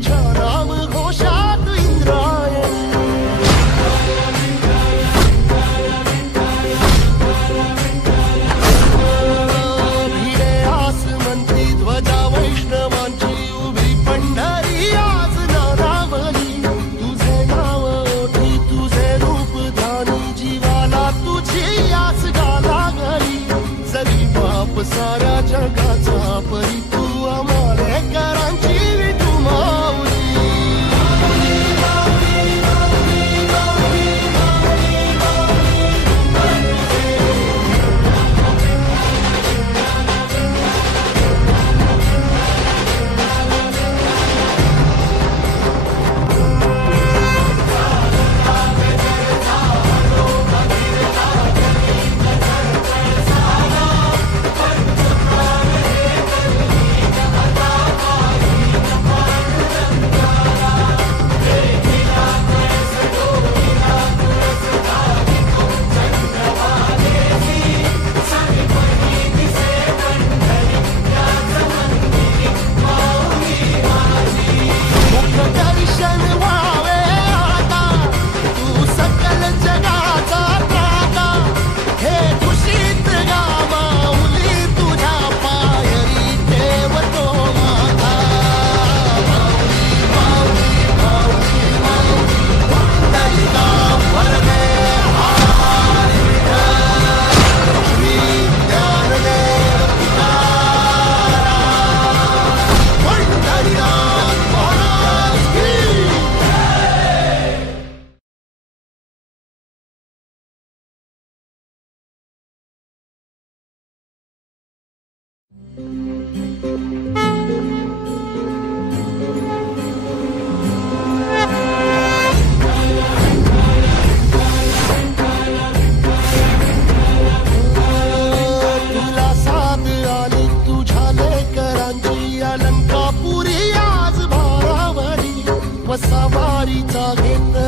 तुझ्या नाम घोषात इंद्रायणी भिडे आसमंती ध्वजा वैष्णवांची उभी पंढरी आज नारावली तुझे नाव ओठी तुझे रूप ध्यानी जीवाला तुझी आस गाला गली जरी बाप साऱ्या जगाचा परी तू आमालेकरांची विठू माऊली सवारीचा घेत